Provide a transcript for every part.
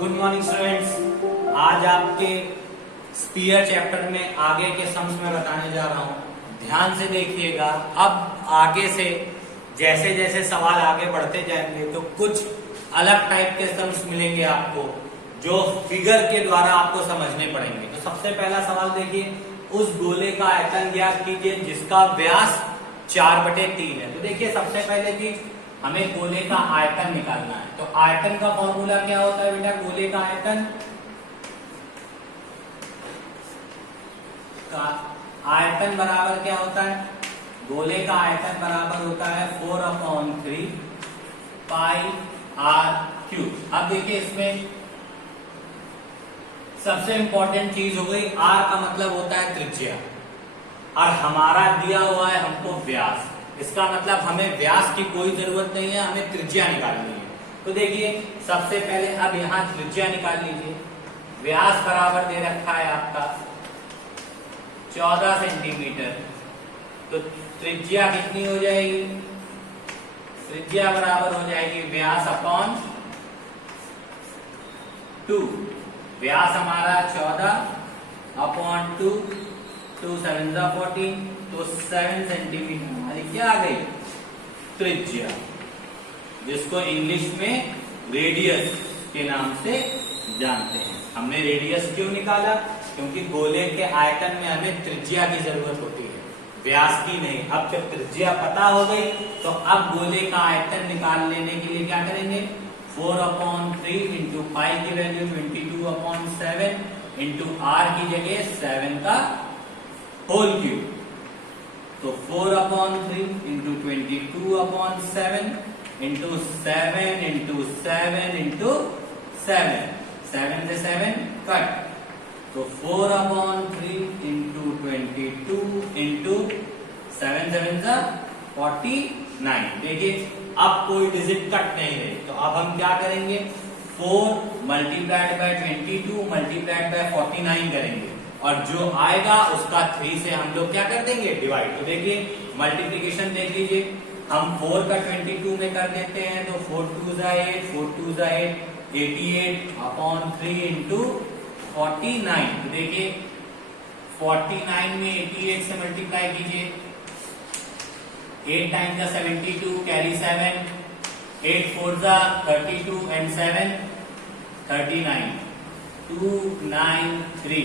Good morning students. आज आपके spear chapter में आगे के सम्स में बताने जा रहा हूं। ध्यान से देखिएगा। अब आगे से जैसे जैसे सवाल आगे बढ़ते जाएंगे तो कुछ अलग टाइप के सम्स मिलेंगे आपको, जो फिगर के द्वारा आपको समझने पड़ेंगे। तो सबसे पहला सवाल देखिए, उस गोले का आयतन ज्ञात कीजिए जिसका व्यास 4/3 है। तो देखिए सबसे पहले चीज हमें गोले का आयतन निकालना है। तो आयतन का फॉर्मूला क्या होता है बेटा? गोले का आयतन बराबर क्या होता है? गोले का आयतन बराबर होता है 4/3 पाई आर क्यूब। अब देखिए इसमें सबसे इंपॉर्टेंट चीज हो गई, आर का मतलब होता है त्रिज्या, और हमारा दिया हुआ है हमको व्यास। इसका मतलब हमें व्यास की कोई जरूरत नहीं है, हमें त्रिज्या निकालनी है। तो देखिए सबसे पहले अब यहां त्रिज्या निकाल लीजिए। व्यास बराबर दे रखा है आपका 14 सेंटीमीटर। तो त्रिज्या कितनी हो जाएगी? त्रिज्या बराबर हो जाएगी व्यास अपॉन 2। व्यास हमारा 14 अपॉन 2, 2 7 14, तो 7 सेंटीमीटर हमारी क्या आ गई? त्रिज्या, जिसको इंग्लिश में रेडियस के नाम से जानते हैं। हमने रेडियस क्यों निकाला? क्योंकि गोले के आयतन में हमें त्रिज्या की जरूरत होती है, व्यास की नहीं। अब जब त्रिज्या पता हो गई तो अब गोले का आयतन निकाल लेने के लिए क्या करेंगे? 4/3 इंटू पाई की वैल्यू 22/7 इंटू आर की जगह 7 का होल क्यूब। तो 4/3 इंटू 22/7 इंटू 7 इंटू 7 इंटू 7, 7 से 7 कट, तो 4/3 इंटू 22 इंटू 7 7 49। देखिए अब कोई डिजिट कट नहीं रही, तो अब हम क्या करेंगे? 4 मल्टीप्लाइड बाय 22 मल्टीप्लाइड बाय 49 करेंगे, और जो आएगा उसका 3 से हम लोग क्या कर देंगे? डिवाइड। तो देखिए मल्टीप्लीकेशन देख लीजिए, हम 4 का 22 में कर देते हैं, तो 4 2 8, 4 2 8, 88/3 इंटू 49। तो देखिए 49 में 88 से मल्टीप्लाई कीजिए, 8 टाइम्स 72 कैरी 7, 8 4 32 एंड 7 39, 293,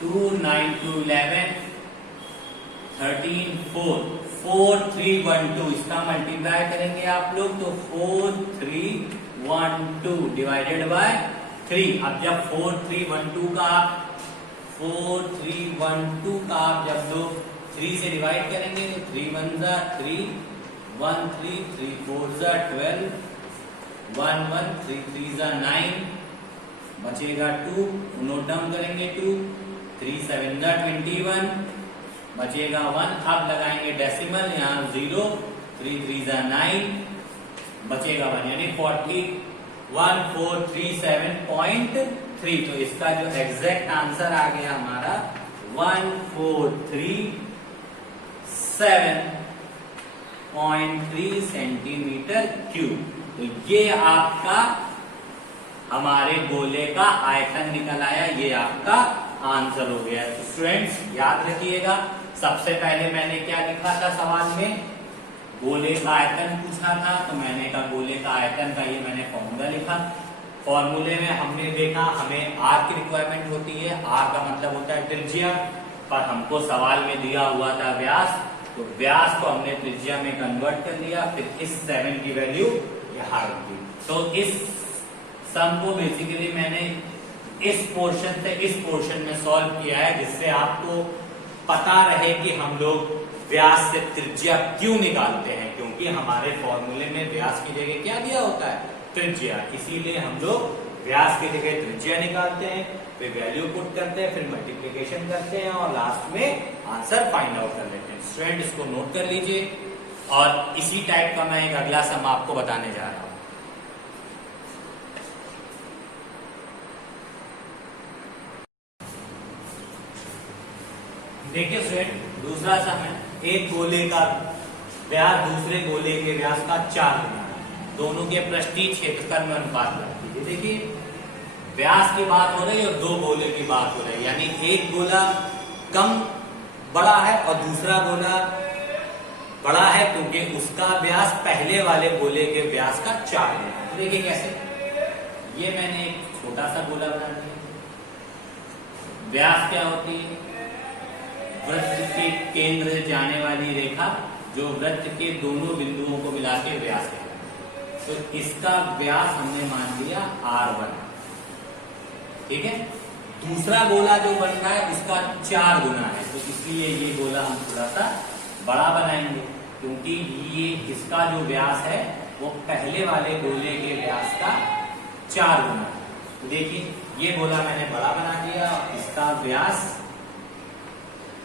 2 9 2 11, 13 4, 4 3 1 2। इसका मल्टीप्लाई करेंगे आप लोग तो 4 3 1 2 डिवाइडेड बाय 3। अब जब 4 3 1 2 का 4 3 1 2 का आप जब लोग 3 से डिवाइड करेंगे तो 3 1 3 1 3 3 4 12 1 1 3 3 9, बचेगा 2, नोट डाउन करेंगे 2, 3 7 21, बचेगा 1। अब लगाएंगे डेसिमल, यहाँ 0, 3 3 9, बचेगा 1, यानी 41,437.3। तो इसका जो एग्जैक्ट आंसर आ गया हमारा 1437.3 सेंटीमीटर क्यूब। तो ये आपका हमारे गोले का आयतन निकल आया, ये आपका आंसर हो गया। तो स्टूडेंट्स याद रखिएगा, सबसे पहले मैंने क्या लिखा था सवाल में? गोले का आयतन पूछा था, तो मैंने कहा गोले का आयतन का ये मैंने फॉर्मूला लिखा। फॉर्मूले में हमने देखा हमें आर की रिक्वायरमेंट होती है, आर का मतलब होता है त्रिज्या, पर हमको सवाल में दिया हुआ था व्यास, तो व्यास को हमने त्रिज्या में कन्वर्ट कर लिया, फिर इस 7 की वैल्यू यहाँ रख दी। तो इस सम को बेसिकली मैंने इस पोर्शन से इस पोर्शन में सॉल्व किया है, जिससे आपको पता रहे कि हम लोग व्यास से त्रिज्या क्यों निकालते हैं। क्योंकि हमारे फॉर्मूले में व्यास की जगह क्या दिया होता है? त्रिज्या। इसीलिए हम लोग व्यास की जगह त्रिज्या निकालते हैं, फिर वैल्यू पुट करते हैं, फिर मल्टीप्लिकेशन करते हैं और लास्ट में आंसर फाइंड आउट कर लेते हैं। स्टूडेंट इसको नोट कर लीजिए, और इसी टाइप का मैं एक अगला सम आपको बताने जा रहा हूं। देखिए स्टूडेंट, दूसरा सम है, एक गोले का व्यास दूसरे गोले के व्यास का 4 गुना, दोनों के पृष्ठीय क्षेत्रफल में अनुपात रख दीजिए। देखिए व्यास की बात हो रही है और दो गोले की बात हो रही है, यानी एक गोला कम बड़ा है और दूसरा गोला बड़ा है क्योंकि उसका व्यास पहले वाले गोले के व्यास का 4 गुना है। तो देखिए कैसे, ये मैंने एक छोटा सा गोला बना दिया। व्यास क्या होती है? वृत्त के केंद्र से जाने वाली रेखा जो वृत्त के दोनों बिंदुओं को मिला के व्यास है। तो इसका व्यास हमने मान लिया R1, ठीक है। दूसरा गोला जो बन रहा है उसका 4 गुना है, तो इसलिए ये गोला हम थोड़ा सा बड़ा बनाएंगे क्योंकि ये इसका जो व्यास है वो पहले वाले गोले के व्यास का 4 गुना है। तो देखिए ये गोला मैंने बड़ा बना दिया, इसका व्यास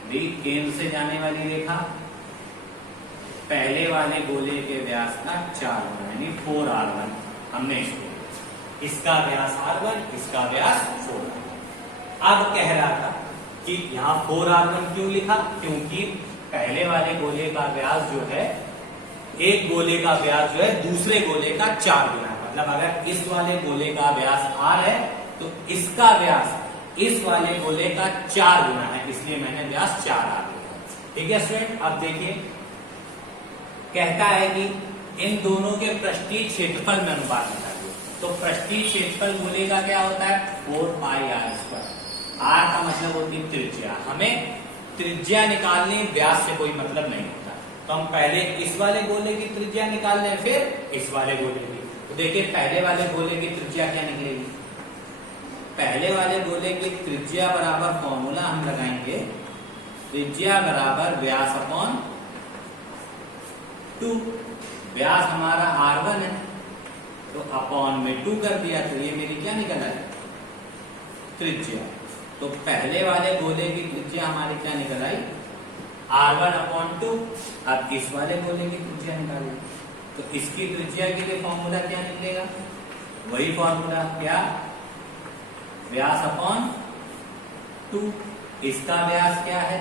भी केंद्र से जाने वाली रेखा पहले वाले गोले के व्यास का 4 गुना यानी 4R1 हमने इसका व्यास R1, इसका व्यास 4R1। अब कह रहा था कि यहाँ 4R1 क्यों लिखा? क्योंकि पहले वाले गोले का व्यास जो है, एक गोले का व्यास जो है दूसरे गोले का 4 गुना है। मतलब अगर इस वाले गोले का व्यास R है तो इसका व्यास इस वाले गोले का 4 गुना है, इसलिए मैंने व्यास 4R लिखा। ठीक है स्टूडेंट, अब देखिए कहता है कि इन दोनों के पृष्ठीय क्षेत्रफल में अनुपात निकालिए। तो पृष्ठीय क्षेत्रफल गोले का क्या होता है? 4πr²। R का मतलब होती है त्रिज्या, हमें त्रिज्या निकालनी, व्यास से कोई मतलब नहीं होता। तो हम पहले इस वाले गोले की त्रिज्या निकाल लें, फिर इस वाले गोले की। तो देखिए पहले वाले गोले की त्रिज्या क्या निकलेगी? पहले वाले गोले की त्रिज्या बराबर फॉर्मूला हम लगाएंगे, त्रिज्या बराबर व्यास अपॉन 2। व्यास हमारा R1 है तो अपॉन में 2 कर दिया, तो ये मेरी क्या निकल आई? त्रिज्या। तो पहले वाले गोले की त्रिज्या हमारी क्या निकल आई? R1 upon 2। अब इस वाले गोले की त्रिज्या निकालें, तो इसकी त्रिज्या के लिए फॉर्मूला क्या निकलेगा? वही फॉर्मूला, क्या? व्यास अपॉन 2। इसका व्यास क्या है?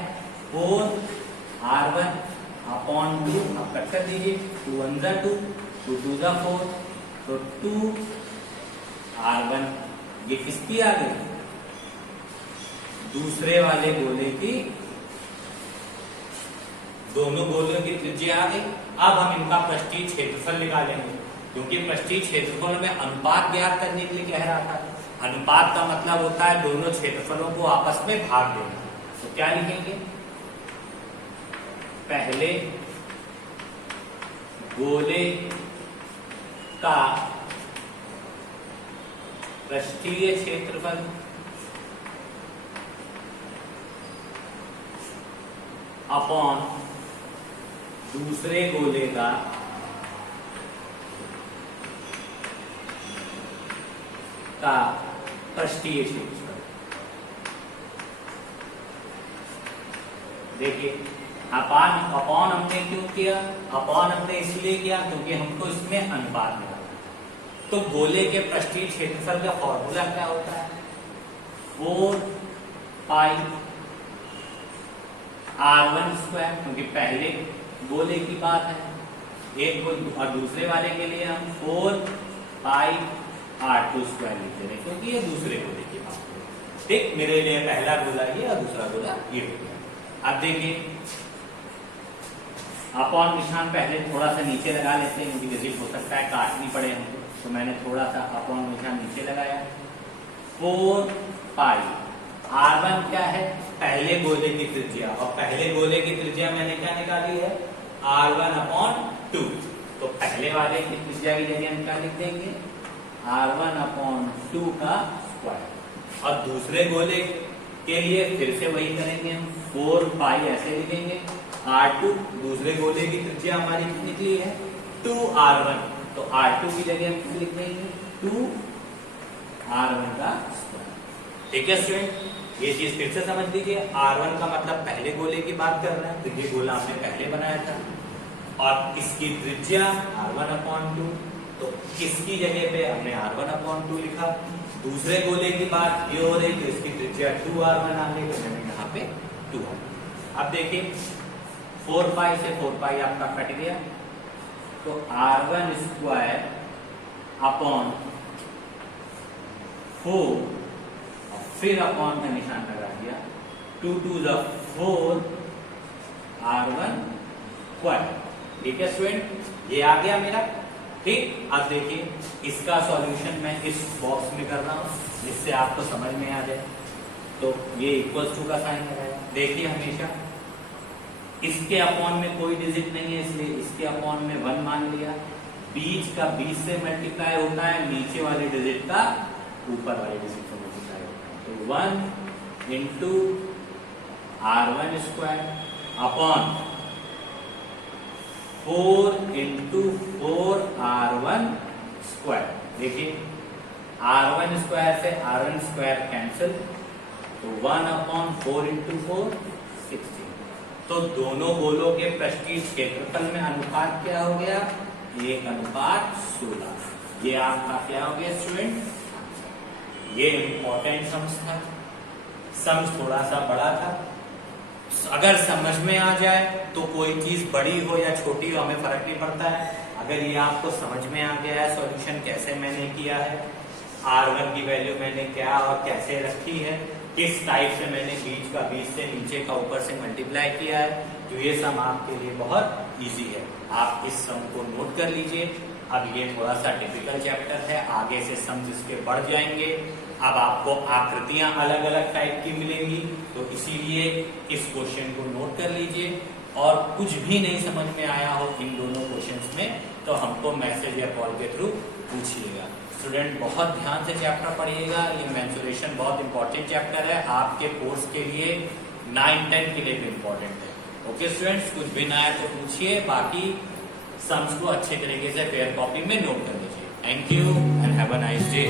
4R1 upon 2। अब कट कर दीजिए, 2 1 जा 2, 2 2 जा 4, तो 2R1 ये किसकी आ गई? दूसरे वाले गोले की, दोनों गोलों की त्रिज्या आ गई। अब हम इनका पृष्ठीय क्षेत्रफल निकालेंगे क्योंकि पृष्ठीय क्षेत्रफल में अनुपात ज्ञात करने के लिए कह रहा था। अनुपात का मतलब होता है दोनों क्षेत्रफलों को आपस में भाग देना। तो क्या लिखेंगे? पहले गोले का पृष्ठीय क्षेत्रफल अपॉन दूसरे गोले का पृष्ठीय क्षेत्रफल। देखिए अपॉन हमने क्यों किया? अपॉन हमने इसलिए किया क्योंकि हमको इसमें अनुपात मिला। तो गोले के पृष्ठीय क्षेत्रफल का फॉर्मूला क्या होता है? 4πr1², क्योंकि पहले गोले की बात है, एक गोले और दूसरे वाले के लिए हम 4πr2² लिखते हैं क्योंकि ये दूसरे गोले की बात है। ठीक, मेरे लिए पहला गोला ये और दूसरा गोला ये हो गया। अब देखिए अपॉन निशान पहले थोड़ा सा नीचे लगा लेते हैं क्योंकि जैसे हो सकता है काटनी पड़े हमको, तो मैंने थोड़ा सा अपॉन निशान नीचे लगाया। 4πr1 क्या है? पहले गोले की त्रिज्या, और पहले गोले की त्रिज्या मैंने क्या निकाली है? R1 upon 2। तो पहले वाले की त्रिज्या की जगह हम क्या लिख देंगे? R1 अपॉन 2 का स्क्वायर। और दूसरे गोले के लिए फिर से वही करेंगे हम, 4π ऐसे लिखेंगे। R2 दूसरे गोले की त्रिज्या हमारी निकली है 2R1, तो R2 की जगह हम लिख देंगे 2R1 का स्क्वायर। ठीक है स्टूडेंट, ये चीज फिर से समझ लीजिए। R1 का मतलब पहले गोले की बात कर रहे हैं, तो ये गोला हमने पहले बनाया था और इसकी त्रिज्या R1 अपॉन 2, तो इसकी जगह पे हमने R1 अपॉन 2 लिखा। दूसरे गोले की बात ये हो रही, तो इसकी त्रिज्या 2R1 आ गई, तो मैंने यहाँ पे 2। अब देखिए 4π से 4π आपका कट गया, तो R1² अपॉन 4 और फिर अपॉन का निशान लगा दिया, 2 2 ज़ा 4 R1 स्क्वायर। ठीक है स्टूडेंट, ये आ गया मेरा। ठीक, अब देखिए इसका सॉल्यूशन मैं इस बॉक्स में कर रहा हूं जिससे आपको समझ में आ जाए। तो ये इक्वल्स टू का साइन लगाया। देखिए हमेशा इसके अपॉन में कोई डिजिट नहीं है, इसलिए इसके अपॉन में 1 मान लिया। बीच का 20 से मल्टीप्लाई होता है, नीचे वाले डिजिट का ऊपर वाले डिजिट से मल्टीप्लाई होता है। तो 1 into R1 square upon 4 into 4 R1 square. देखिए R1 स्क्वायर से R1 स्क्वायर कैंसिल, तो 1 अपॉन 4 इंटू 4 16। तो दोनों गोलों के पृष्ठीय क्षेत्रफल में अनुपात क्या हो गया? 1 अनुपात 16। ये आपका क्या हो गया स्टूडेंट? ये इंपॉर्टेंट सम्स था, सम्स थोड़ा सा बड़ा था। अगर समझ में आ जाए तो कोई चीज बड़ी हो या छोटी हो हमें फर्क नहीं पड़ता है। अगर ये आपको समझ में आ गया है सॉल्यूशन कैसे मैंने किया है, R1 की वैल्यू मैंने क्या और कैसे रखी है, किस टाइप से मैंने बीच का 20 से नीचे का ऊपर से मल्टीप्लाई किया है, तो ये सम आपके लिए बहुत इजी है। आप इस सम को नोट कर लीजिए। अब ये थोड़ा सा टिपिकल चैप्टर है, आगे से सम इसके बढ़ जाएंगे। अब आपको आकृतियां अलग अलग टाइप की मिलेंगी, तो इसीलिए इस क्वेश्चन को नोट कर लीजिए। और कुछ भी नहीं समझ में आया हो इन दोनों क्वेश्चंस में तो हमको मैसेज या कॉल के थ्रू पूछिएगा। स्टूडेंट बहुत ध्यान से चैप्टर पढ़िएगा, ये मेंसुरेशन बहुत इंपॉर्टेंट चैप्टर है आपके कोर्स के लिए, 9-10 के लिए भी इंपॉर्टेंट है। ओके स्टूडेंट्स, कुछ भी ना आए तो पूछिए, बाकी सम्स को अच्छे तरीके से फेयर कॉपी में नोट कर लीजिए। Thank you and have a nice day.